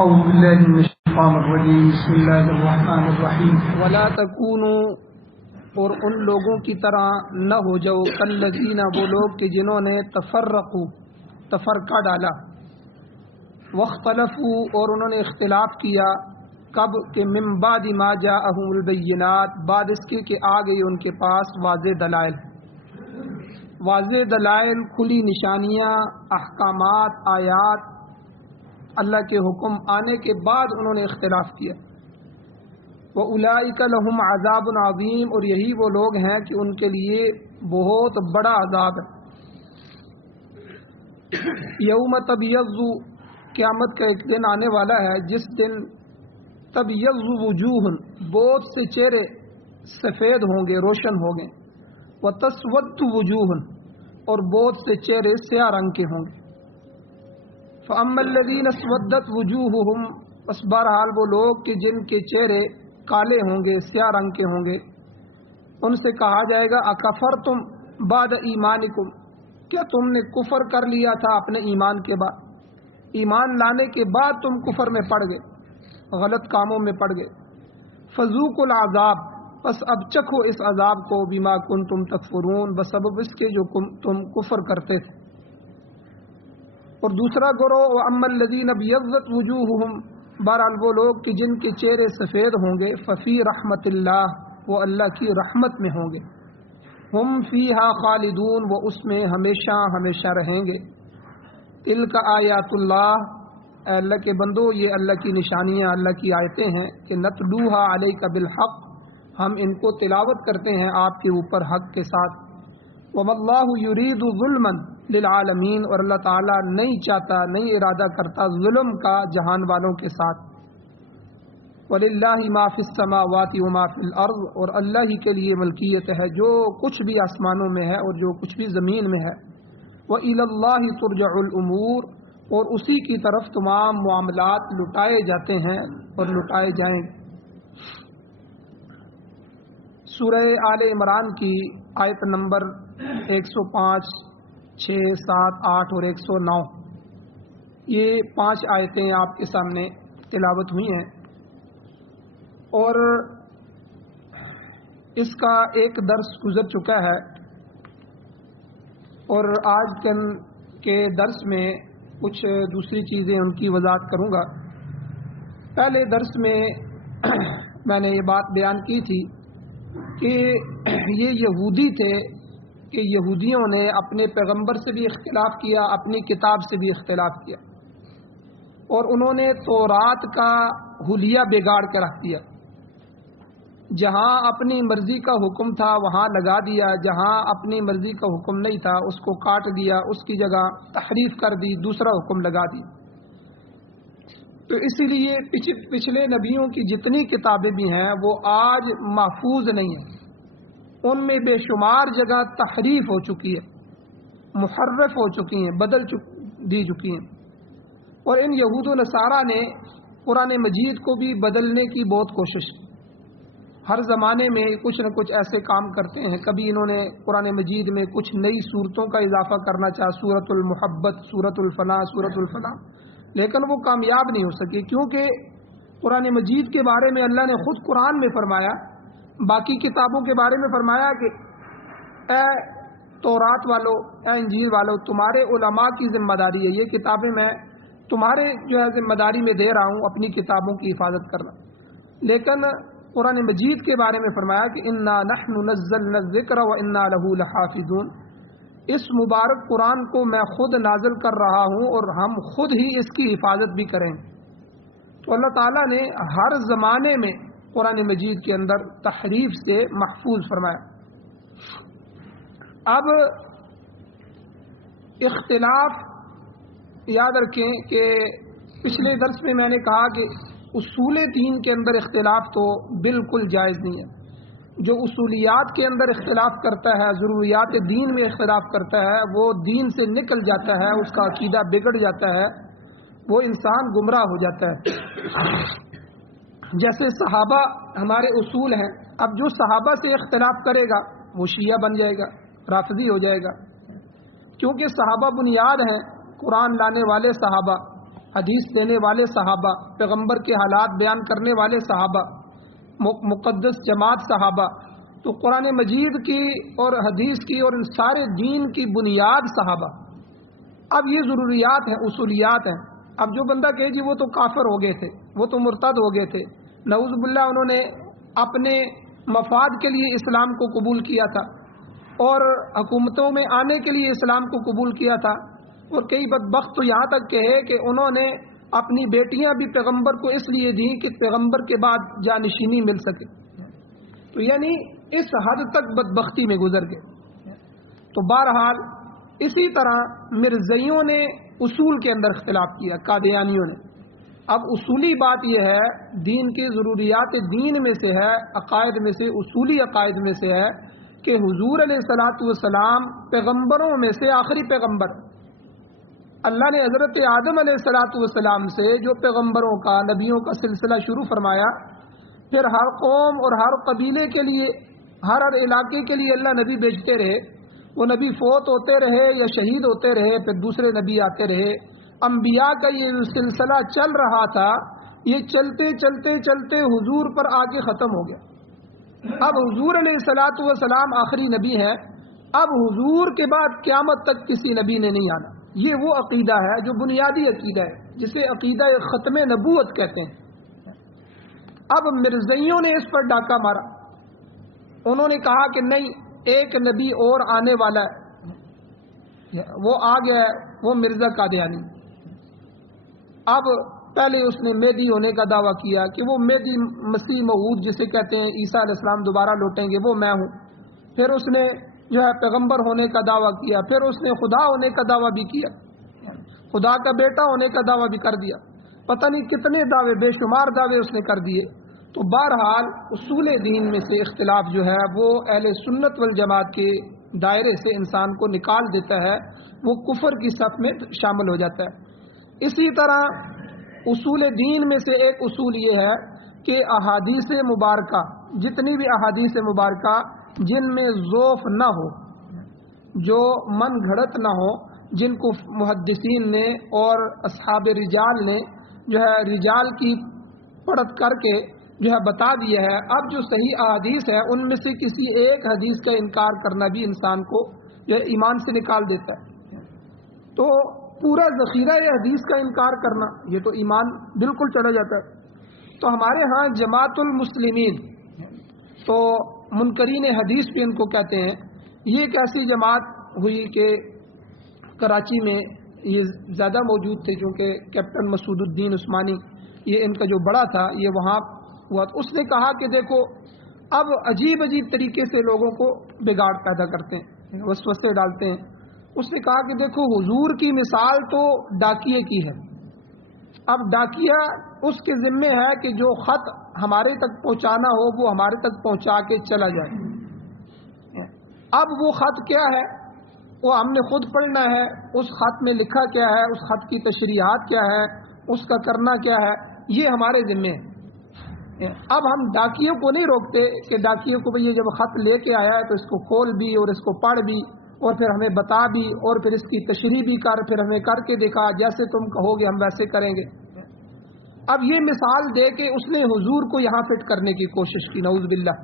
اعوذ باللہ من الشیطان الرجیم بسم اللہ الرحمن الرحیم ولا تکونوا، اور ان لوگوں کی طرح نہ ہو جاؤ کالذین، وہ لوگ کہ جنہوں نے تفرقہ ڈالا، واختلفوا، اور انہوں نے اختلاف کیا، کب کہ من بعد ما جاءہم البینات، بعد اس کے کہ آ گئی ان کے پاس واضح دلائل، کھلی نشانیاں، احکامات، آیات، اللہ کے حکم آنے کے بعد انہوں نے اختلاف کیا۔ وَأُولَئِكَ لَهُمْ عَذَابٌ عَظِيمٌ، اور یہی وہ لوگ ہیں کہ ان کے لیے بہت بڑا عذاب ہے۔ یوم تبیض، قیامت کا ایک دن آنے والا ہے جس دن تبیض وجوہ، بہت سے چہرے سفید ہوں گے، روشن ہوں گے، وتسود وجوہ، اور بہت سے چہرے سیاہ رنگ کے ہوں گے۔ فَأَمَّا الَّذِينَ اسْوَدَّتْ وُجُوهُهُمْ، بس بہرحال وہ لوگ کہ جن کے چہرے کالے ہوں گے، سیاہ رنگ کے ہوں گے، ان سے کہا جائے گا اکفرتم بعد ایمانکم، کیا تم نے کفر کر لیا تھا اپنے ایمان کے بعد، ایمان لانے کے بعد تم کفر میں پڑ گئے، غلط کاموں میں پڑ گئے۔ فذوقوا العذاب، بس اب چکھو اس عذاب کو، بما کنتم تکفرون، بسبب اس کے جو تم کفر کرتے تھے۔ اور دوسرا گروہ وَأَمَّا الَّذِينَ ابْيَضَّتْ وُجُوهُهُمْ، بہرحال وہ لوگ کہ جن کے چہرے سفید ہوں گے، ففی رحمت اللہ، وہ اللہ کی رحمت میں ہوں گے، ہم فیہا خالدون، وہ اس میں ہمیشہ ہمیشہ رہیں گے۔ تلک آیات اللہ، اے اللہ کے بندو یہ اللہ کی نشانیاں، اللہ کی آیتیں ہیں کہ نتلوہا علیک بالحق، ہم ان کو تلاوت کرتے ہیں آپ کے اوپر حق کے ساتھ۔ وَمَا اللَّهُ يُرِيدُ ظُلْمًا للعالمین، اور اللہ تعالیٰ نہیں چاہتا، نہیں ارادہ کرتا ظلم کا جہان والوں کے ساتھ۔ وَلِلَّهِ مَا فِي السَّمَاوَاتِ وَمَا فِي الْأَرْضِ، اور اللہ ہی کے لیے ملکیت ہے جو کچھ بھی آسمانوں میں ہے اور جو کچھ بھی زمین میں ہے۔ وَإِلَى اللَّهِ تُرْجَعُ الْأُمُورُ، اور اسی کی طرف تمام معاملات لٹائے جاتے ہیں اور لٹائے جائیں گے۔ سورہ آل عمران کی آیت نمبر 105، 6، 7، 8 اور 109، یہ 5 آیتیں آپ کے سامنے تلاوت ہوئی ہیں، اور اس کا ایک درس گزر چکا ہے، اور آج کے درس میں کچھ دوسری چیزیں ان کی وضاحت کروں گا۔ پہلے درس میں میں نے یہ بات بیان کی تھی کہ یہ یہودی تھے کہ یہودیوں نے اپنے پیغمبر سے بھی اختلاف کیا، اپنی کتاب سے بھی اختلاف کیا، اور انہوں نے تورات کا حلیہ بگاڑ کے رکھ دیا، جہاں اپنی مرضی کا حکم تھا وہاں لگا دیا، جہاں اپنی مرضی کا حکم نہیں تھا اس کو کاٹ دیا، اس کی جگہ تحریف کر دی، دوسرا حکم لگا دی۔ تو اسی لیے پچھلے نبیوں کی جتنی کتابیں بھی ہیں وہ آج محفوظ نہیں ہیں، ان میں بے شمار جگہ تحریف ہو چکی ہے، محرف ہو چکی ہیں، بدل دی چکی ہیں، اور ان یہود و نصارہ نے قرآن مجید کو بھی بدلنے کی بہت کوشش کی۔ ہر زمانے میں کچھ نہ کچھ ایسے کام کرتے ہیں، کبھی انہوں نے قرآن مجید میں کچھ نئی صورتوں کا اضافہ کرنا چاہا، سورۃ المحبت، سورۃ الفلاح، سورۃ الفلاح، لیکن وہ کامیاب نہیں ہو سکی، کیونکہ قرآن مجید کے بارے میں اللہ نے خود قرآن میں فرمایا، باقی کتابوں کے بارے میں فرمایا کہ اے تورات والو، اے انجیل والو، تمہارے علماء کی ذمہ داری ہے، یہ کتابیں میں تمہارے جو ہے ذمہ داری میں دے رہا ہوں اپنی کتابوں کی حفاظت کرنا۔ لیکن قرآن مجید کے بارے میں فرمایا کہ انا نحن نزلنا الذکر وانا له لحافظون، اس مبارک قرآن کو میں خود نازل کر رہا ہوں اور ہم خود ہی اس کی حفاظت بھی کریں۔ تو اللہ تعالیٰ نے ہر زمانے میں قرآن مجید کے اندر تحریف سے محفوظ فرمایا۔ اب اختلاف یاد رکھیں کہ پچھلے درس میں میں نے کہا کہ اصول دین کے اندر اختلاف تو بالکل جائز نہیں ہے۔ جو اصولیات کے اندر اختلاف کرتا ہے، ضروریات دین میں اختلاف کرتا ہے، وہ دین سے نکل جاتا ہے، اس کا عقیدہ بگڑ جاتا ہے، وہ انسان گمراہ ہو جاتا ہے۔ جیسے صحابہ ہمارے اصول ہیں، اب جو صحابہ سے اختلاف کرے گا وہ شیعہ بن جائے گا، رافضی ہو جائے گا، کیونکہ صحابہ بنیاد ہیں، قرآن لانے والے صحابہ، حدیث دینے والے صحابہ، پیغمبر کے حالات بیان کرنے والے صحابہ، مقدس جماعت صحابہ، تو قرآن مجید کی اور حدیث کی اور ان سارے دین کی بنیاد صحابہ۔ اب یہ ضروریات ہیں، اصولیات ہیں۔ اب جو بندہ کہے جی وہ تو کافر ہو گئے تھے، وہ تو مرتد ہو گئے تھے، نعوذ باللہ انہوں نے اپنے مفاد کے لیے اسلام کو قبول کیا تھا اور حکومتوں میں آنے کے لیے اسلام کو قبول کیا تھا، اور کئی بدبخت تو یہاں تک کہ ہے کہ انہوں نے اپنی بیٹیاں بھی پیغمبر کو اس لیے دیں کہ پیغمبر کے بعد جانشینی مل سکے، تو یعنی اس حد تک بدبختی میں گزر گئے۔ تو بہرحال اسی طرح مرزائیوں نے اصول کے اندر اختلاف کیا، قادیانیوں نے۔ اب اصولی بات یہ ہے، دین کی ضروریات دین میں سے ہے، عقائد میں سے، اصولی عقائد میں سے ہے کہ حضور علیہ الصلوۃ والسلام پیغمبروں میں سے آخری پیغمبر۔ اللہ نے حضرت آدم علیہ الصلوۃ والسلام سے جو پیغمبروں کا، نبیوں کا سلسلہ شروع فرمایا، پھر ہر قوم اور ہر قبیلے کے لیے، ہر علاقے کے لیے اللہ نبی بھیجتے رہے۔ وہ نبی فوت ہوتے رہے یا شہید ہوتے رہے، پھر دوسرے نبی آتے رہے۔ انبیاء کا یہ سلسلہ چل رہا تھا، یہ چلتے چلتے چلتے حضور پر آ کے ختم ہو گیا۔ اب حضور علیہ الصلوۃ والسلام آخری نبی ہیں، اب حضور کے بعد قیامت تک کسی نبی نے نہیں آنا۔ یہ وہ عقیدہ ہے جو بنیادی عقیدہ ہے، جسے عقیدہ ختم نبوت کہتے ہیں۔ اب مرزائیوں نے اس پر ڈاکہ مارا، انہوں نے کہا کہ نہیں، ایک نبی اور آنے والا ہے، وہ آ گیا ہے، وہ مرزا قادیانی۔ اب پہلے اس نے مہدی ہونے کا دعویٰ کیا کہ وہ مہدی مسیح موعود جسے کہتے ہیں، عیسیٰ علیہ السلام دوبارہ لوٹیں گے، وہ میں ہوں۔ پھر اس نے جو ہے پیغمبر ہونے کا دعویٰ کیا، پھر اس نے خدا ہونے کا دعویٰ بھی کیا، خدا کا بیٹا ہونے کا دعویٰ بھی کر دیا، پتہ نہیں کتنے دعوے، بے شمار دعوے اس نے کر دیے۔ تو بہرحال اصول دین میں سے اختلاف جو ہے وہ اہل سنت والجماعت کے دائرے سے انسان کو نکال دیتا ہے، وہ کفر کی صف میں شامل ہو جاتا ہے۔ اسی طرح اصول دین میں سے ایک اصول یہ ہے کہ احادیث مبارکہ، جتنی بھی احادیث مبارکہ جن میں ضعف نہ ہو، جو من گھڑت نہ ہو، جن کو محدثین نے اور اصحاب رجال نے جو ہے رجال کی پڑھ کر کے جو ہے بتا دیا ہے، اب جو صحیح احادیث ہے ان میں سے کسی ایک حدیث کا انکار کرنا بھی انسان کو جو ہے ایمان سے نکال دیتا ہے۔ تو پورا ذخیرہ حدیث کا انکار کرنا، یہ تو ایمان بالکل چلا جاتا ہے۔ تو ہمارے ہاں جماعت المسلمین، تو منکرین حدیث بھی ان کو کہتے ہیں، یہ ایک ایسی جماعت ہوئی کہ کراچی میں یہ زیادہ موجود تھے، کیونکہ کیپٹن مسعود الدین عثمانی یہ ان کا جو بڑا تھا یہ وہاں ہوا۔ تو اس نے کہا کہ دیکھو اب عجیب عجیب طریقے سے لوگوں کو بگاڑ پیدا کرتے ہیں، وسوسے ڈالتے ہیں۔ اس نے کہا کہ دیکھو حضور کی مثال تو ڈاکیے کی ہے، اب ڈاکیا اس کے ذمے ہے کہ جو خط ہمارے تک پہنچانا ہو وہ ہمارے تک پہنچا کے چلا جائے۔ اب وہ خط کیا ہے وہ ہم نے خود پڑھنا ہے، اس خط میں لکھا کیا ہے، اس خط کی تشریحات کیا ہے، اس کا کرنا کیا ہے، یہ ہمارے ذمے ہے۔ اب ہم ڈاکیوں کو نہیں روکتے کہ ڈاکیوں کو یہ جب خط لے کے آیا ہے تو اس کو کھول بھی اور اس کو پڑھ بھی اور پھر ہمیں بتا بھی اور پھر اس کی تشریح بھی کر، پھر ہمیں کر کے دکھا، جیسے تم کہو گے ہم ویسے کریں گے۔ اب یہ مثال دے کے اس نے حضور کو یہاں فٹ کرنے کی کوشش کی، نعوذ باللہ،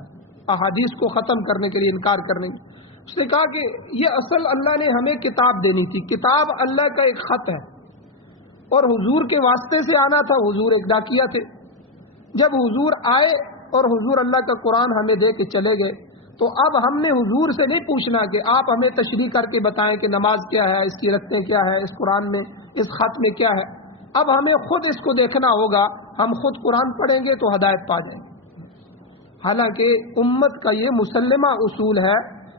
احادیث کو ختم کرنے کے لیے، انکار کرنے کی۔ اس نے کہا کہ یہ اصل اللہ نے ہمیں کتاب دینی تھی، کتاب اللہ کا ایک خط ہے اور حضور کے واسطے سے آنا تھا، حضور ایک ڈاکیا تھے۔ جب حضور آئے اور حضور اللہ کا قرآن ہمیں دے کے چلے گئے تو اب ہم نے حضور سے نہیں پوچھنا کہ آپ ہمیں تشریح کر کے بتائیں کہ نماز کیا ہے، اس کی رکعتیں کیا ہے، اس قرآن میں اس خط میں کیا ہے۔ اب ہمیں خود اس کو دیکھنا ہوگا، ہم خود قرآن پڑھیں گے تو ہدایت پا جائیں گے۔ حالانکہ امت کا یہ مسلمہ اصول ہے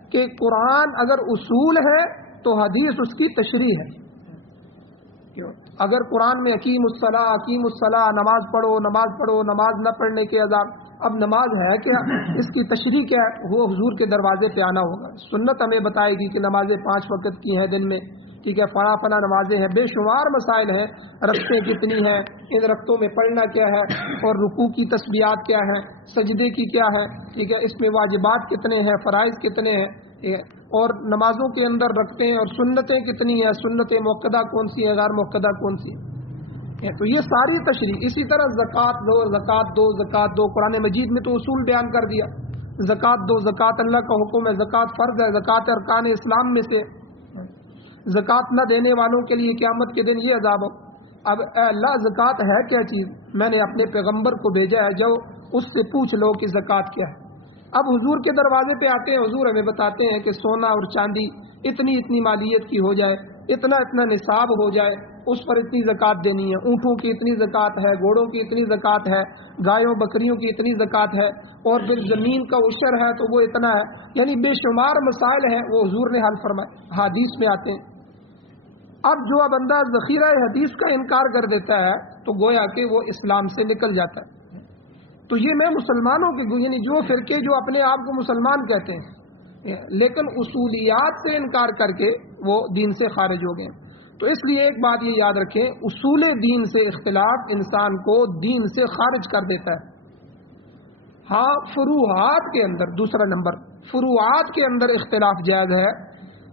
کہ قرآن اگر اصول ہے تو حدیث اس کی تشریح ہے۔ اگر قرآن میں اقیم الصلاۃ، نماز پڑھو، نماز نہ پڑھنے کے عذاب، اب نماز ہے کیا، اس کی تشریح کیا ہے، وہ حضور کے دروازے پہ آنا ہوگا۔ سنت ہمیں بتائے گی کہ نمازیں 5 وقت کی ہیں دن میں، ٹھیک ہے، فلاں نمازیں ہیں، بے شمار مسائل ہیں، رکعتیں کتنی ہیں، ان رکعتوں میں پڑھنا کیا ہے، اور رکوع کی تسبیحات کیا ہیں، سجدے کی کیا ہے، ٹھیک ہے، اس میں واجبات کتنے ہیں، فرائض کتنے ہیں، اور نمازوں کے اندر رکھتے ہیں اور سنتیں کتنی ہیں، سنت موقدہ کون سی ہے، غیر موقدہ کون سی ہے۔ تو یہ ساری تشریح. اسی طرح زکوٰۃ دو زکوٰۃ دو زکوٰۃ دو، قرآن مجید میں تو اصول بیان کر دیا. زکوٰۃ دو، زکوٰۃ اللہ کا حکم ہے، زکوٰۃ فرض ہے، زکوٰۃ ارکان اسلام میں سے. زکوٰۃ نہ دینے والوں کے لیے قیامت کے دن یہ عذاب ہو. اب اے اللہ زکوٰۃ ہے کیا چیز؟ میں نے اپنے پیغمبر کو بھیجا ہے جو اس سے پوچھ لو کہ زکوٰۃ کیا ہے. اب حضور کے دروازے پہ آتے ہیں، حضور ہمیں بتاتے ہیں کہ سونا اور چاندی اتنی اتنی مالیت کی ہو جائے، اتنا اتنا نصاب ہو جائے، اس پر اتنی زکوٰۃ دینی ہے. اونٹوں کی اتنی زکوٰۃ ہے، گھوڑوں کی اتنی زکوٰۃ ہے، گایوں بکریوں کی اتنی زکوٰۃ ہے، اور پھر زمین کا عشر ہے تو وہ اتنا ہے. یعنی بے شمار مسائل ہیں، وہ حضور نے حل فرمائے، حدیث میں آتے ہیں. اب جو بندہ ذخیرہ حدیث کا انکار کر دیتا ہے تو گویا کہ وہ اسلام سے نکل جاتا ہے. تو یہ میں مسلمانوں کے یعنی جو فرقے جو اپنے آپ کو مسلمان کہتے ہیں لیکن اصولیات سے انکار کر کے وہ دین سے خارج ہو گئے. تو اس لیے ایک بات یہ یاد رکھیں، اصول دین سے اختلاف انسان کو دین سے خارج کر دیتا ہے. ہاں فروعات کے اندر، دوسرا نمبر، فروعات کے اندر اختلاف جائز ہے.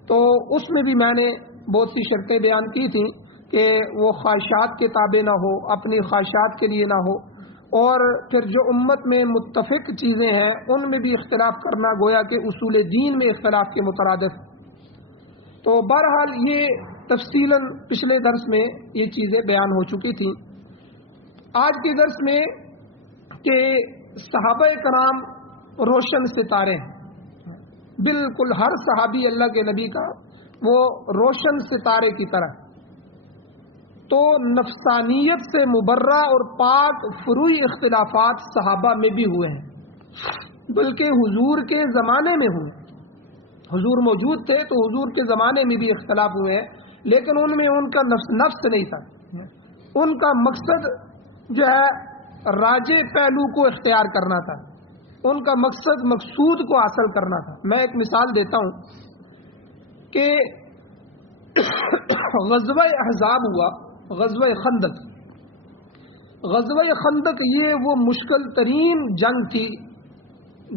تو اس میں بھی میں نے بہت سی شرطیں بیان کی تھیں کہ وہ خواہشات کے تابع نہ ہو، اپنی خواہشات کے لیے نہ ہو، اور پھر جو امت میں متفق چیزیں ہیں ان میں بھی اختلاف کرنا گویا کہ اصول دین میں اختلاف کے مترادف. تو بہرحال یہ تفصیلاً پچھلے درس میں یہ چیزیں بیان ہو چکی تھیں. آج کے درس میں کہ صحابہ کرام روشن ستارے ہیں، بالکل ہر صحابی اللہ کے نبی کا وہ روشن ستارے کی طرح. تو نفسانیت سے مبرہ اور پاک فروعی اختلافات صحابہ میں بھی ہوئے ہیں، بلکہ حضور کے زمانے میں ہوئے. حضور موجود تھے تو حضور کے زمانے میں بھی اختلاف ہوئے ہیں، لیکن ان میں ان کا نفس نہیں تھا. ان کا مقصد جو ہے راجے پہلو کو اختیار کرنا تھا، ان کا مقصد مقصود کو حاصل کرنا تھا. میں ایک مثال دیتا ہوں کہ غزوہ احزاب ہوا، غزوہ خندق. غزوہ خندق یہ وہ مشکل ترین جنگ تھی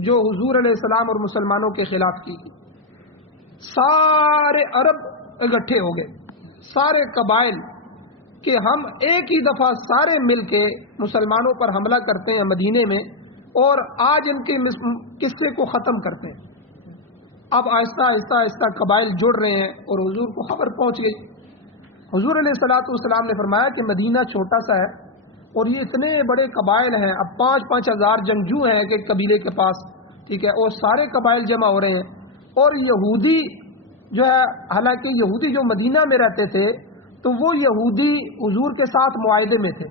جو حضور علیہ السلام اور مسلمانوں کے خلاف کی. سارے عرب اکٹھے ہو گئے، سارے قبائل، کہ ہم ایک ہی دفعہ سارے مل کے مسلمانوں پر حملہ کرتے ہیں مدینے میں اور آج ان کے قصے کو ختم کرتے ہیں. اب آہستہ آہستہ آہستہ قبائل جڑ رہے ہیں اور حضور کو خبر پہنچ گئی. حضور علیہ السلام نے فرمایا کہ مدینہ چھوٹا سا ہے اور یہ اتنے بڑے قبائل ہیں، اب 5-5 ہزار جنگجو ہیں کہ قبیلے کے پاس، ٹھیک ہے، اور سارے قبائل جمع ہو رہے ہیں. اور یہودی جو ہے، حالانکہ یہودی جو مدینہ میں رہتے تھے تو وہ یہودی حضور کے ساتھ معاہدے میں تھے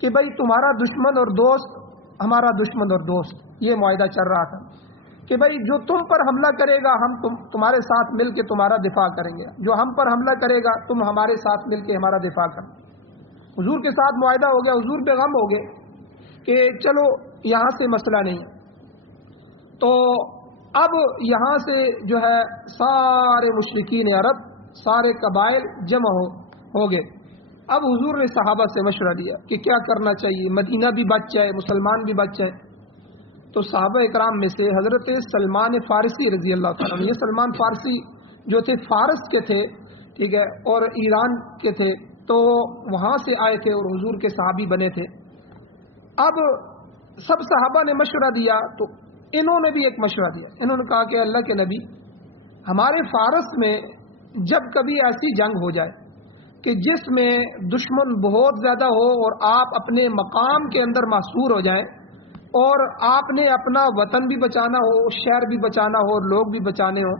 کہ بھائی تمہارا دشمن اور دوست ہمارا دشمن اور دوست، یہ معاہدہ چل رہا تھا کہ بھائی جو تم پر حملہ کرے گا ہم تمہارے ساتھ مل کے تمہارا دفاع کریں گے، جو ہم پر حملہ کرے گا تم ہمارے ساتھ مل کے ہمارا دفاع کرنا. حضور کے ساتھ معاہدہ ہو گیا. حضور پہ غم ہو گئے کہ چلو یہاں سے مسئلہ نہیں. تو اب یہاں سے جو ہے سارے مشرکین عرب، سارے قبائل جمع ہو گئے. اب حضور نے صحابہ سے مشورہ دیا کہ کیا کرنا چاہیے، مدینہ بھی بچ جائے، مسلمان بھی بچ جائے. تو صحابہ اکرام میں سے حضرت سلمان فارسی رضی اللہ تعالیٰ، یہ سلمان فارسی جو تھے فارس کے تھے، ٹھیک ہے، اور ایران کے تھے، تو وہاں سے آئے تھے اور حضور کے صحابی بنے تھے. اب سب صحابہ نے مشورہ دیا تو انہوں نے بھی ایک مشورہ دیا. انہوں نے کہا کہ اللہ کے نبی، ہمارے فارس میں جب کبھی ایسی جنگ ہو جائے کہ جس میں دشمن بہت زیادہ ہو اور آپ اپنے مقام کے اندر محصور ہو جائیں اور آپ نے اپنا وطن بھی بچانا ہو، شہر بھی بچانا ہو اور لوگ بھی بچانے ہو،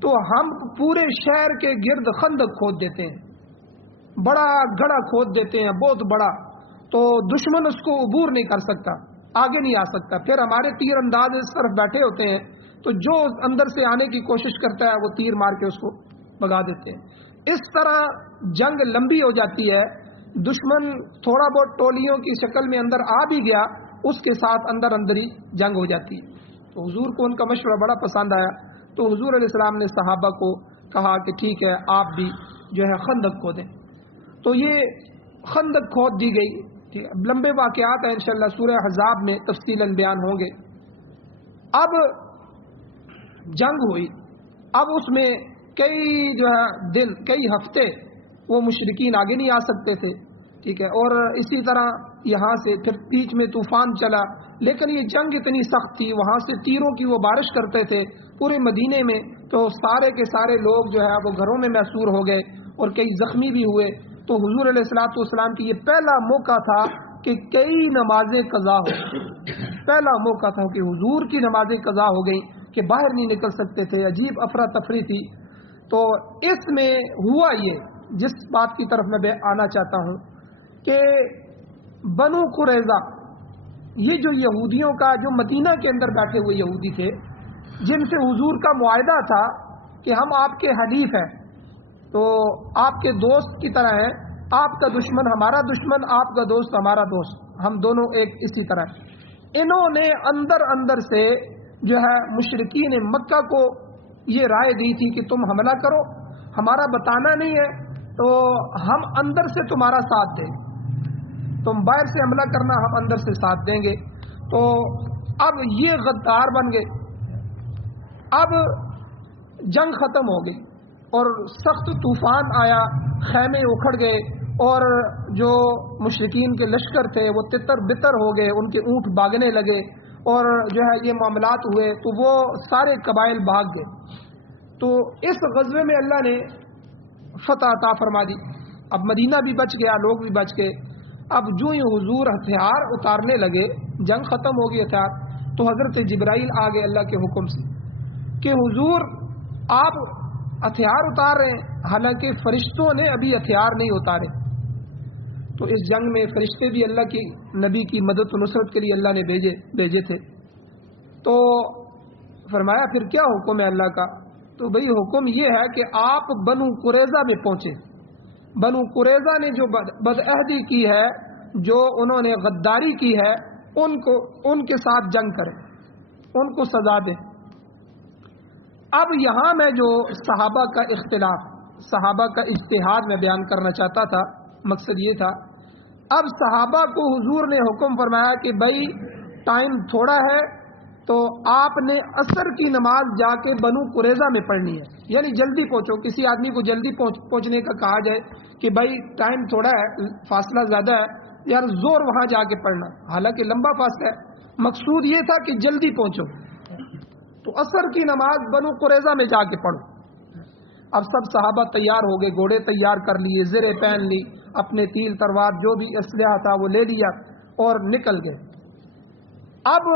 تو ہم پورے شہر کے گرد خندق کھود دیتے ہیں، بڑا گڑھا کھود دیتے ہیں، بہت بڑا، تو دشمن اس کو عبور نہیں کر سکتا، آگے نہیں آ سکتا. پھر ہمارے تیر انداز اس طرف بیٹھے ہوتے ہیں تو جو اندر سے آنے کی کوشش کرتا ہے وہ تیر مار کے اس کو بھگا دیتے ہیں. اس طرح جنگ لمبی ہو جاتی ہے. دشمن تھوڑا بہت ٹولیوں کی شکل میں اندر آ بھی گیا، اس کے ساتھ اندر اندری جنگ ہو جاتی ہے. تو حضور کو ان کا مشورہ بڑا پسند آیا. تو حضور علیہ السلام نے صحابہ کو کہا کہ ٹھیک ہے آپ بھی جو ہے خندق کھودیں. تو یہ خندق کھود دی گئی. لمبے واقعات ہیں انشاءاللہ سورہ احزاب میں تفصیلاً بیان ہوں گے. اب جنگ ہوئی. اب اس میں کئی جو ہے دن، کئی ہفتے وہ مشرکین آگے نہیں آ سکتے تھے، ٹھیک ہے، اور اسی طرح یہاں سے پھر بیچ میں طوفان چلا، لیکن یہ جنگ اتنی سخت تھی، وہاں سے تیروں کی وہ بارش کرتے تھے پورے مدینے میں، تو سارے کے سارے لوگ جو ہے وہ گھروں میں محصور ہو گئے اور کئی زخمی بھی ہوئے۔ تو حضور علیہ الصلوۃ والسلام کی یہ پہلا موقع تھا کہ کئی نمازیں قضا ہو گئی، پہلا موقع تھا کہ حضور کی نمازیں قضا ہو گئیں کہ باہر نہیں نکل سکتے تھے، عجیب افراتفری تھی۔ تو اس میں ہوا یہ، جس بات کی طرف میں آنا چاہتا ہوں کہ بنو قریظہ، یہ جو یہودیوں کا، جو مدینہ کے اندر بیٹھے ہوئے یہودی تھے، جن سے حضور کا معاہدہ تھا کہ ہم آپ کے حلیف ہیں، تو آپ کے دوست کی طرح ہیں، آپ کا دشمن ہمارا دشمن، آپ کا دوست ہمارا دوست، ہم دونوں ایک اسی طرح۔ انہوں نے اندر اندر سے جو ہے مشرکین مکہ کو یہ رائے دی تھی کہ تم حملہ کرو، ہمارا بتانا نہیں ہے، تو ہم اندر سے تمہارا ساتھ دیں، تم باہر سے حملہ کرنا، ہم اندر سے ساتھ دیں گے۔ تو اب یہ غدار بن گئے، اب جنگ ختم ہو گئی اور سخت طوفان آیا، خیمے اکھڑ گئے اور جو مشرکین کے لشکر تھے وہ تتر بتر ہو گئے، ان کے اونٹ بھاگنے لگے اور جو ہے یہ معاملات ہوئے، تو وہ سارے قبائل بھاگ گئے۔ تو اس غزوے میں اللہ نے فتح عطا فرما دی، اب مدینہ بھی بچ گیا، لوگ بھی بچ گئے۔ اب جو ہی حضور ہتھیار اتارنے لگے، جنگ ختم ہو گئی ہتھیار، تو حضرت جبرائیل آ گئے اللہ کے حکم سے کہ حضور آپ ہتھیار اتار رہے ہیں، حالانکہ فرشتوں نے ابھی ہتھیار نہیں اتارے۔ تو اس جنگ میں فرشتے بھی اللہ کی نبی کی مدد و نصرت کے لیے اللہ نے بھیجے تھے۔ تو فرمایا پھر کیا حکم ہے اللہ کا؟ تو بھئی حکم یہ ہے کہ آپ بنو قریظہ میں پہنچے، بنو قریظہ نے جو بدعہدی کی ہے، جو انہوں نے غداری کی ہے، ان کے ساتھ جنگ کریں، ان کو سزا دیں۔ اب یہاں میں جو صحابہ کا اختلاف، صحابہ کا اجتہاد میں بیان کرنا چاہتا تھا، مقصد یہ تھا، اب صحابہ کو حضور نے حکم فرمایا کہ بھائی ٹائم تھوڑا ہے، تو آپ نے عصر کی نماز جا کے بنو قریظہ میں پڑھنی ہے، یعنی جلدی پہنچو۔ کسی آدمی کو جلدی پہنچنے کا کہا جائے کہ بھائی ٹائم تھوڑا ہے، فاصلہ زیادہ ہے، یار زور وہاں جا کے پڑھنا، حالانکہ لمبا فاصلہ ہے، مقصود یہ تھا کہ جلدی پہنچو، تو عصر کی نماز بنو قریظہ میں جا کے پڑھو۔ اب سب صحابہ تیار ہو گئے، گھوڑے تیار کر لیے، زرے پہن لی، اپنے تیر تلوار جو بھی اسلحہ تھا وہ لے لیا اور نکل گئے۔ اب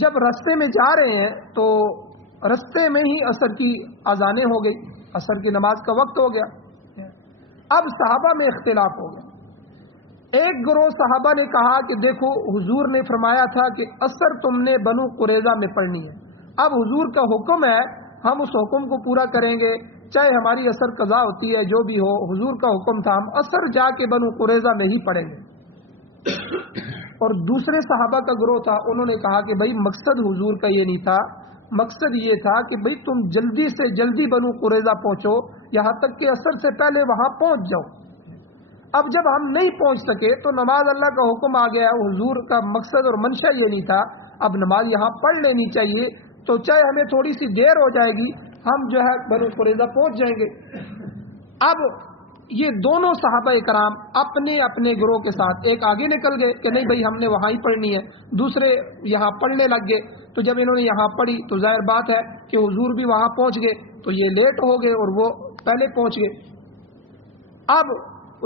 جب رستے میں جا رہے ہیں تو رستے میں ہی عصر کی اذانیں ہو گئی، عصر کی نماز کا وقت ہو گیا۔ اب صحابہ میں اختلاف ہو گیا۔ ایک گروہ صحابہ نے کہا کہ دیکھو حضور نے فرمایا تھا کہ عصر تم نے بنو قریظہ میں پڑھنی ہے، اب حضور کا حکم ہے، ہم اس حکم کو پورا کریں گے، چاہے ہماری عصر قضا ہوتی ہے، جو بھی ہو، حضور کا حکم تھا، ہم عصر جا کے بنو قریظہ میں ہی پڑھیں گے۔ اور دوسرے صحابہ کا گروہ تھا، انہوں نے کہا کہ بھائی مقصد حضور کا یہ نہیں تھا، مقصد یہ تھا کہ بھائی تم جلدی سے جلدی بنو قریظہ پہنچو، یہاں تک کہ عصر سے پہلے وہاں پہنچ جاؤ۔ اب جب ہم نہیں پہنچ سکے تو نماز اللہ کا حکم آ گیا، حضور کا مقصد اور منشا یہ نہیں تھا، اب نماز یہاں پڑھ لینی چاہیے، تو چاہے ہمیں تھوڑی سی دیر ہو جائے گی، ہم جو ہے بنو قریظہ پہنچ جائیں گے۔ اب یہ دونوں صحابہ کرام اپنے اپنے گروہ کے ساتھ ایک آگے نکل گئے کہ نہیں بھائی ہم نے وہاں ہی پڑھنی ہے، دوسرے یہاں پڑھنے لگ گئے۔ تو جب انہوں نے یہاں پڑھی تو ظاہر بات ہے کہ حضور بھی وہاں پہنچ گئے، تو یہ لیٹ ہو گئے اور وہ پہلے پہنچ گئے۔ اب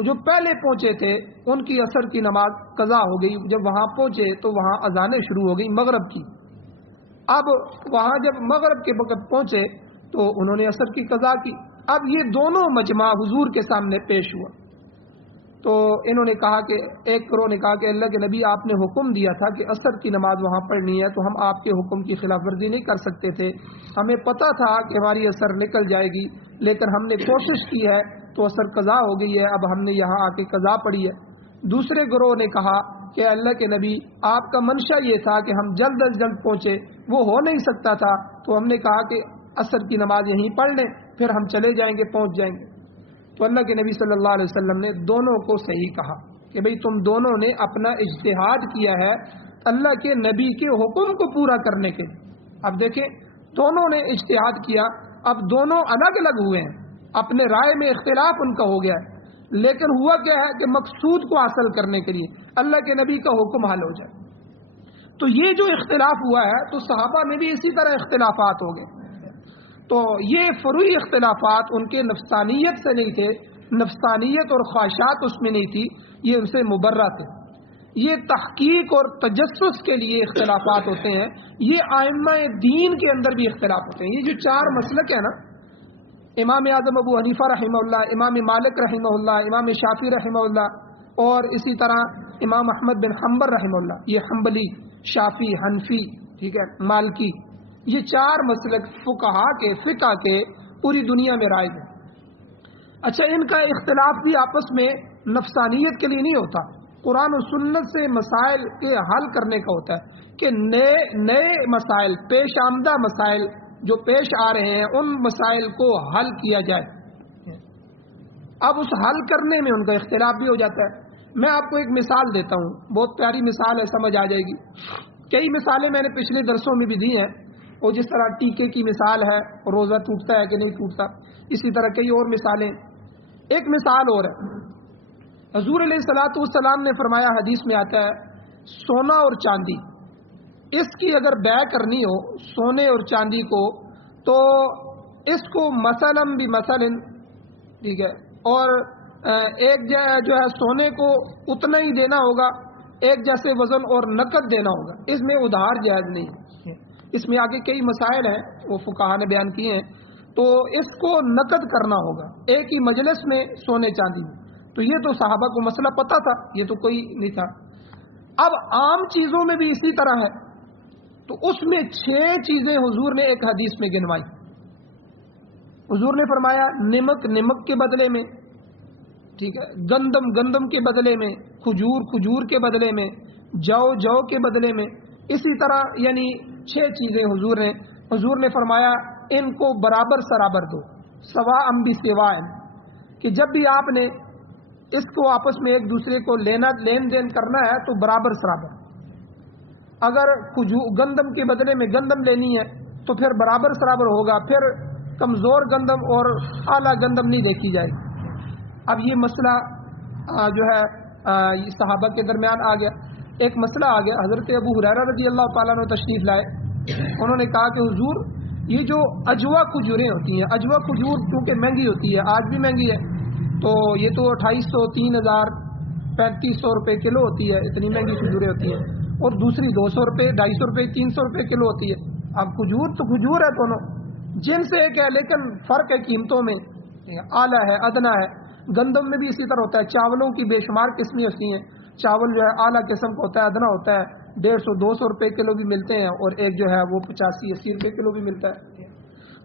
جو پہلے پہنچے تھے ان کی عصر کی نماز قضا ہو گئی، جب وہاں پہنچے تو وہاں اذانیں شروع ہو گئی مغرب کی۔ اب وہاں جب مغرب کے وقت پہنچے تو انہوں نے عصر کی قضا کی۔ اب یہ دونوں مجمع حضور کے سامنے پیش ہوا، تو انہوں نے کہا کہ ایک گروہ نے کہا کہ اللہ کے نبی آپ نے حکم دیا تھا کہ عصر کی نماز وہاں پڑھنی ہے، تو ہم آپ کے حکم کی خلاف ورزی نہیں کر سکتے تھے، ہمیں پتہ تھا کہ ہماری عصر نکل جائے گی، لیکن ہم نے کوشش کی ہے تو عصر قضا ہو گئی ہے، اب ہم نے یہاں آ کے قضا پڑھی ہے۔ دوسرے گروہ نے کہا کہ اللہ کے نبی آپ کا منشا یہ تھا کہ ہم جلد از جلد پہنچے، وہ ہو نہیں سکتا تھا، تو ہم نے کہا کہ عصر کی نماز یہیں پڑھ لیں، پھر ہم چلے جائیں گے، پہنچ جائیں گے۔ تو اللہ کے نبی صلی اللہ علیہ وسلم نے دونوں کو صحیح کہا کہ بھئی تم دونوں نے اپنا اجتہاد کیا ہے اللہ کے نبی کے حکم کو پورا کرنے کے۔ اب دیکھیں دونوں نے اجتہاد کیا، اب دونوں الگ الگ ہوئے ہیں، اپنے رائے میں اختلاف ان کا ہو گیا ہے، لیکن ہوا کیا ہے کہ مقصود کو حاصل کرنے کے لیے اللہ کے نبی کا حکم حل ہو جائے. تو یہ جو اختلاف ہوا ہے تو صحابہ میں بھی اسی طرح اختلافات ہو گئے. تو یہ فروعی اختلافات ان کے نفسانیت سے نہیں تھے، نفسانیت اور خواہشات اس میں نہیں تھی، یہ ان سے مبرہ تھے. یہ تحقیق اور تجسس کے لیے اختلافات ہوتے ہیں. یہ ائمہ دین کے اندر بھی اختلاف ہوتے ہیں. یہ جو چار مسلک ہیں نا، امام اعظم ابو حنیفہ رحمہ اللہ، امام مالک رحمہ اللہ، امام شافعی رحمہ اللہ، اور اسی طرح امام احمد بن حنبل رحمہ اللہ، یہ حنبلی، شافعی، حنفی، ٹھیک ہے، مالکی، یہ چار مسلک فقہا کے، فقہ کے پوری دنیا میں رائج ہیں. اچھا، ان کا اختلاف بھی آپس میں نفسانیت کے لیے نہیں ہوتا، قرآن و سنت سے مسائل کے حل کرنے کا ہوتا ہے کہ نئے مسائل، پیش آمدہ مسائل جو پیش آ رہے ہیں ان مسائل کو حل کیا جائے. اب اس حل کرنے میں ان کا اختلاف بھی ہو جاتا ہے. میں آپ کو ایک مثال دیتا ہوں، بہت پیاری مثال ہے، سمجھ آ جائے گی. کئی مثالیں میں نے پچھلے درسوں میں بھی دی ہیں، اور جس طرح ٹیکے کی مثال ہے، روزہ ٹوٹتا ہے کہ نہیں ٹوٹتا، اسی طرح کئی اور مثالیں. ایک مثال اور ہے، حضور علیہ الصلوۃ والسلام نے فرمایا، حدیث میں آتا ہے، سونا اور چاندی، اس کی اگر بے کرنی ہو، سونے اور چاندی کو، تو اس کو مثلاً بھی مثلاً، ٹھیک ہے، اور ایک جو ہے سونے کو اتنا ہی دینا ہوگا، ایک جیسے وزن، اور نقد دینا ہوگا. اس میں ادھار جائز نہیں ہے. اس میں آگے کئی مسائل ہیں وہ فقہا نے بیان کیے ہیں. تو اس کو نقد کرنا ہوگا ایک ہی مجلس میں سونے چاندی میں. تو یہ تو صحابہ کو مسئلہ پتہ تھا، یہ تو کوئی نہیں تھا. اب عام چیزوں میں بھی اسی طرح ہے. تو اس میں 6 چیزیں حضور نے ایک حدیث میں گنوائی. حضور نے فرمایا، نمک کے بدلے میں، ٹھیک ہے، گندم کے بدلے میں، کھجور کے بدلے میں، جو کے بدلے میں. اسی طرح یعنی 6 چیزیں حضور نے فرمایا ان کو برابر سرابر دو، سوا امبی سوا، کہ جب بھی آپ نے اس کو آپس میں ایک دوسرے کو لین دین کرنا ہے تو برابر سرابر. اگر گندم کے بدلے میں گندم لینی ہے تو پھر برابر سرابر ہوگا، پھر کمزور گندم اور اعلیٰ گندم نہیں دیکھی جائے گی. اب یہ مسئلہ جو ہے صحابہ کے درمیان آ گیا. ایک مسئلہ آ گیا، حضرت ابو ہریرہ رضی اللہ تعالیٰ عنہ تشریف لائے. انہوں نے کہا کہ حضور، یہ جو اجوا کھجوریں ہوتی ہیں، اجوا کھجور کیونکہ مہنگی ہوتی ہے، آج بھی مہنگی ہے، تو یہ تو 2800، 3000، 3500 روپے کلو ہوتی ہے، اتنی مہنگی کھجوریں ہوتی ہیں. اور دوسری 200 روپے، 250 روپے، 300 روپے کلو ہوتی ہے. اب کھجور تو کھجور ہے، دونوں جنس ایک ہے، لیکن فرق ہے قیمتوں میں، اعلیٰ ہے، ادنا ہے. گندم میں بھی اسی طرح ہوتا ہے. چاولوں کی بے شمار قسمیں ہوتی ہیں. چاول جو ہے اعلیٰ قسم کا ہوتا ہے، ادنا ہوتا ہے، 150 200 روپے کلو بھی ملتے ہیں، اور ایک جو ہے وہ 85 80 روپے کلو بھی ملتا ہے.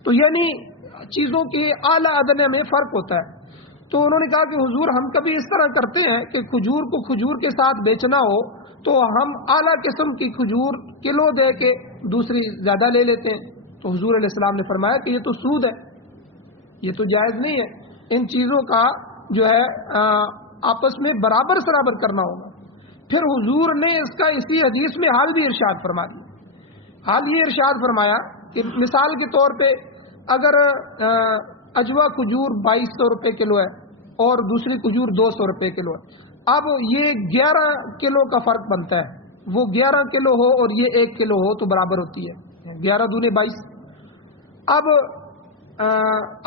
تو یعنی چیزوں کے اعلیٰ ادنے میں فرق ہوتا ہے. تو انہوں نے کہا کہ حضور، ہم کبھی اس طرح کرتے ہیں کہ کھجور کو کھجور کے ساتھ بیچنا ہو تو ہم اعلیٰ قسم کی کھجور کلو دے کے دوسری زیادہ لے لیتے ہیں. تو حضور علیہ السلام نے فرمایا کہ یہ تو سود ہے، یہ تو جائز نہیں ہے. ان چیزوں کا جو ہے آپس میں برابر سرابر کرنا ہوگا. پھر حضور نے اس کا اسی حدیث میں حال بھی ارشاد فرما دیا. حال یہ ارشاد فرمایا کہ مثال کے طور پہ اگر اجوا کھجور 2200 روپے کلو ہے اور دوسری کھجور 200 روپے کلو ہے، اب یہ 11 کلو کا فرق بنتا ہے. وہ 11 کلو ہو اور یہ 1 کلو ہو تو برابر ہوتی ہے، 11 دونے 22. اب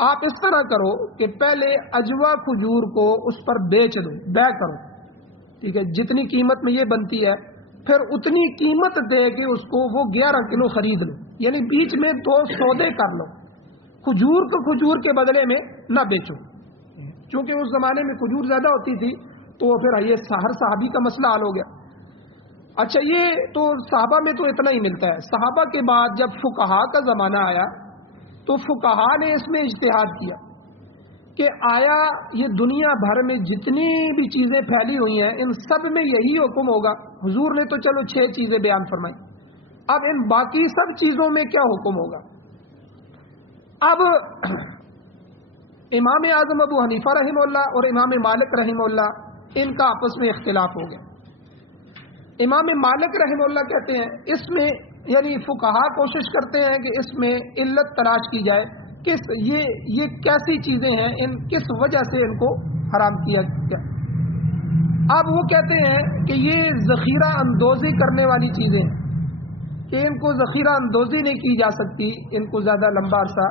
آپ اس طرح کرو کہ پہلے اجوا کھجور کو اس پر بیچ دو، بے کرو، ٹھیک ہے، جتنی قیمت میں یہ بنتی ہے، پھر اتنی قیمت دے کے اس کو وہ 11 کلو خرید لو. یعنی بیچ میں 2 سودے کر لو. کھجور کو کھجور کے بدلے میں نہ بیچو، چونکہ اس زمانے میں کھجور زیادہ ہوتی تھی، تو پھر یہ ہر صحابی کا مسئلہ حل ہو گیا. اچھا، یہ تو صحابہ میں تو اتنا ہی ملتا ہے. صحابہ کے بعد جب فقہا کا زمانہ آیا تو فقہا نے اس میں اجتہاد کیا کہ آیا یہ دنیا بھر میں جتنی بھی چیزیں پھیلی ہوئی ہیں ان سب میں یہی حکم ہوگا. حضور نے تو چلو 6 چیزیں بیان فرمائی، اب ان باقی سب چیزوں میں کیا حکم ہوگا؟ اب امام اعظم ابو حنیفہ رحمہ اللہ اور امام مالک رحمہ اللہ، ان کا آپس میں اختلاف ہو گیا. امام مالک رحمہ اللہ کہتے ہیں اس میں، یعنی فقہا کوشش کرتے ہیں کہ اس میں علت تلاش کی جائے، یہ کیسی چیزیں ہیں، ان کس وجہ سے ان کو حرام کیا گیا۔ اب وہ کہتے ہیں کہ یہ ذخیرہ اندوزی کرنے والی چیزیں ہیں کہ ان کو ذخیرہ اندوزی نہیں کی جا سکتی ان کو زیادہ لمبا عرصہ،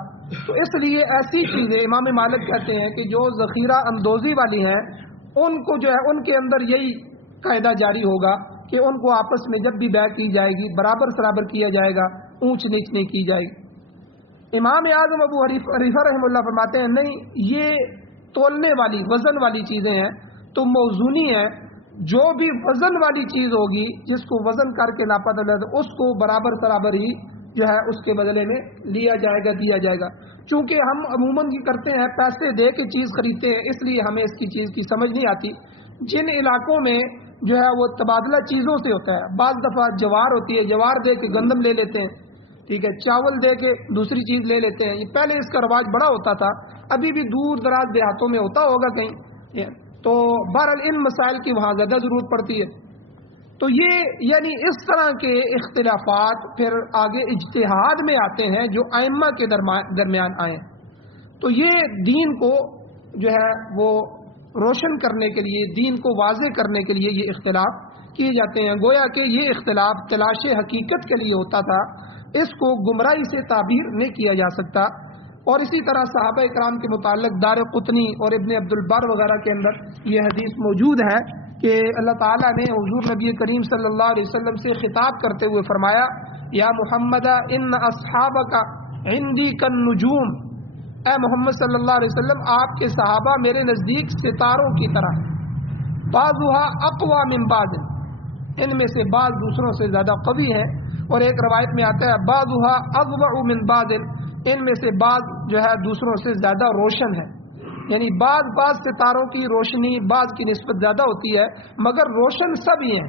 تو اس لیے ایسی چیزیں امام مالک کہتے ہیں کہ جو ذخیرہ اندوزی والی ہیں ان کو جو ہے ان کے اندر یہی قاعدہ جاری ہوگا کہ ان کو آپس میں جب بھی بیع کی جائے گی برابر سرابر کیا جائے گا، اونچ نیچ نہیں کی جائے گی۔ امام اعظم ابو حنیفہ رحمہ اللہ فرماتے ہیں نہیں، یہ تولنے والی وزن والی چیزیں ہیں تو موزونی ہے، جو بھی وزن والی چیز ہوگی جس کو وزن کر کے ناپا جائے تو اس کو برابر برابر ہی جو ہے اس کے بدلے میں لیا جائے گا، دیا جائے گا۔ چونکہ ہم عموماً یہ کرتے ہیں پیسے دے کے چیز خریدتے ہیں، اس لیے ہمیں اس کی چیز کی سمجھ نہیں آتی۔ جن علاقوں میں جو ہے وہ تبادلہ چیزوں سے ہوتا ہے، بعض دفعہ جوار ہوتی ہے، جوار دے کے گندم لے لیتے ہیں، ٹھیک ہے، چاول دے کے دوسری چیز لے لیتے ہیں۔ یہ پہلے اس کا رواج بڑا ہوتا تھا، ابھی بھی دور دراز دیہاتوں میں ہوتا ہوگا کہیں، تو بہرحال ان مسائل کی وہاں زیادہ ضرورت پڑتی ہے۔ تو یہ یعنی اس طرح کے اختلافات پھر آگے اجتہاد میں آتے ہیں جو ائمہ کے درمیان آئے ہیں، تو یہ دین کو جو ہے وہ روشن کرنے کے لیے، دین کو واضح کرنے کے لیے یہ اختلاف کیے جاتے ہیں۔ گویا کہ یہ اختلاف تلاش حقیقت کے لیے ہوتا تھا، اس کو گمراہی سے تعبیر نہیں کیا جا سکتا۔ اور اسی طرح صحابہ کرام کے متعلق دارقطنی اور ابن عبد البر وغیرہ کے اندر یہ حدیث موجود ہے کہ اللہ تعالیٰ نے حضور نبی کریم صلی اللہ علیہ وسلم سے خطاب کرتے ہوئے فرمایا، یا محمد ان اصحابک عندی کالنجوم، اے محمد صلی اللہ علیہ وسلم آپ کے صحابہ میرے نزدیک ستاروں کی طرح، بعضھا اقوی من بعض، ان میں سے بعض دوسروں سے زیادہ قوی ہیں، اور ایک روایت میں آتا ہے بعضھا اضوع من بعض، ان میں سے بعض جو ہے دوسروں سے زیادہ روشن ہے، یعنی بعض ستاروں کی روشنی بعض کی نسبت زیادہ ہوتی ہے، مگر روشن سب ہی ہیں،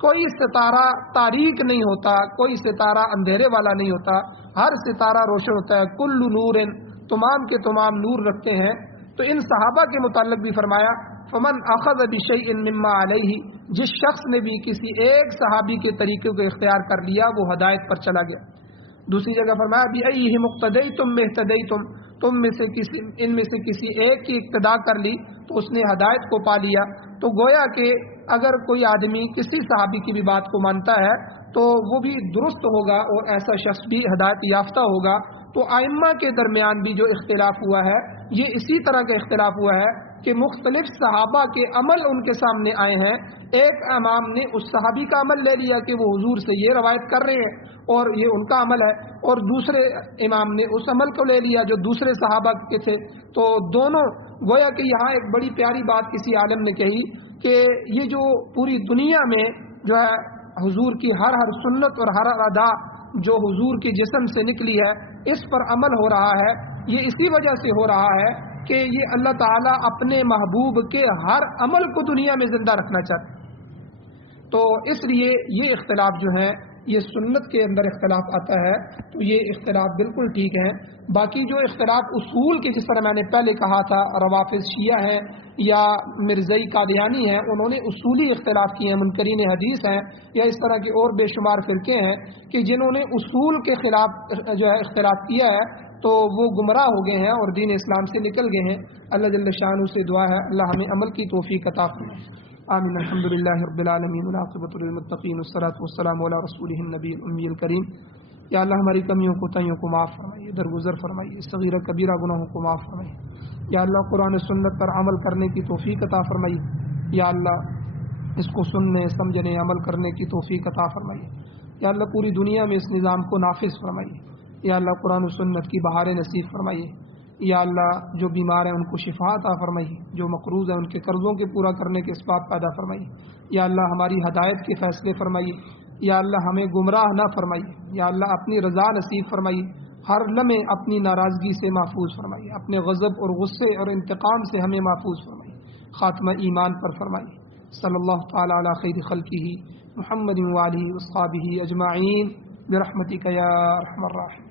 کوئی ستارہ تاریک نہیں ہوتا، کوئی ستارہ اندھیرے والا نہیں ہوتا، ہر ستارہ روشن ہوتا ہے، کل نور، تمام کے تمام نور رکھتے ہیں۔ تو ان صحابہ کے متعلق بھی فرمایا، فمن اخذ بشیء مما علیہ، جس شخص نے بھی کسی ایک صحابی کے طریقے کو اختیار کر لیا وہ ہدایت پر چلا گیا۔ دوسری جگہ فرمایا بِأَيِّهِمُ اقْتَدَيْتُمْ اهْتَدَيْتُمْ، تم میں سے ان میں سے کسی ایک کی اقتداء کر لی تو اس نے ہدایت کو پا لیا۔ تو گویا کہ اگر کوئی آدمی کسی صحابی کی بھی بات کو مانتا ہے تو وہ بھی درست ہوگا اور ایسا شخص بھی ہدایت یافتہ ہوگا۔ تو ائمہ کے درمیان بھی جو اختلاف ہوا ہے یہ اسی طرح کا اختلاف ہوا ہے کہ مختلف صحابہ کے عمل ان کے سامنے آئے ہیں، ایک امام نے اس صحابی کا عمل لے لیا کہ وہ حضور سے یہ روایت کر رہے ہیں اور یہ ان کا عمل ہے، اور دوسرے امام نے اس عمل کو لے لیا جو دوسرے صحابہ کے تھے۔ تو دونوں گویا کہ یہاں ایک بڑی پیاری بات کسی عالم نے کہی کہ یہ جو پوری دنیا میں جو ہے حضور کی ہر سنت اور ہر ادا جو حضور کے جسم سے نکلی ہے اس پر عمل ہو رہا ہے، یہ اسی وجہ سے ہو رہا ہے کہ یہ اللہ تعالیٰ اپنے محبوب کے ہر عمل کو دنیا میں زندہ رکھنا چاہتے ہیں۔ تو اس لیے یہ اختلاف جو ہے یہ سنت کے اندر اختلاف آتا ہے، تو یہ اختلاف بالکل ٹھیک ہے۔ باقی جو اختلاف اصول کے، جس طرح میں نے پہلے کہا تھا روافض شیعہ ہیں یا مرزائی قادیانی ہیں، انہوں نے اصولی اختلاف کیے ہیں، منکرین حدیث ہیں یا اس طرح کے اور بے شمار فرقے ہیں کہ جنہوں نے اصول کے خلاف جو ہے اختلاف کیا ہے تو وہ گمراہ ہو گئے ہیں اور دین اسلام سے نکل گئے ہیں۔ اللہ جل شانہ سے دعا ہے اللہ ہمیں عمل کی توفیق عطا فرمائے۔ آمین۔ الحمدللہ رب العالمین والعاقبۃ للمتقین والصلاۃ والسلام علی رسولہ النبی الامی الکریم۔ یا اللہ ہماری کمیوں کوتاہیوں کو معاف فرمائیے، درگزر فرمائیے، صغیرہ کبیرہ گناہوں کو معاف فرمائیے۔ یا اللہ قرآن سنت پر عمل کرنے کی توفیق عطا فرمائیے۔ یا اللہ اس کو سننے، سمجھنے، عمل کرنے کی توفیق عطا فرمائیے۔ یا اللہ پوری دنیا میں اس نظام کو نافذ فرمائیے۔ یا اللہ قرآن و سنت کی بہاریں نصیب فرمائیے۔ یا اللہ جو بیمار ہیں ان کو شفا عطا فرمائیے، جو مقروض ہیں ان کے قرضوں کے پورا کرنے کے اسباب پیدا فرمائیے۔ یا اللہ ہماری ہدایت کے فیصلے فرمائیے۔ یا اللہ ہمیں گمراہ نہ فرمائیے۔ یا اللہ اپنی رضا نصیب فرمائیے، ہر لمحے اپنی ناراضگی سے محفوظ فرمائیے، اپنے غضب اور غصے اور انتقام سے ہمیں محفوظ فرمائیے، خاتمہ ایمان پر فرمائیے۔ صلی اللہ تعالی علی خیر خلقہ محمد وآلہ وصحبہ اجمعین برحمتک یا ارحم الراحمین۔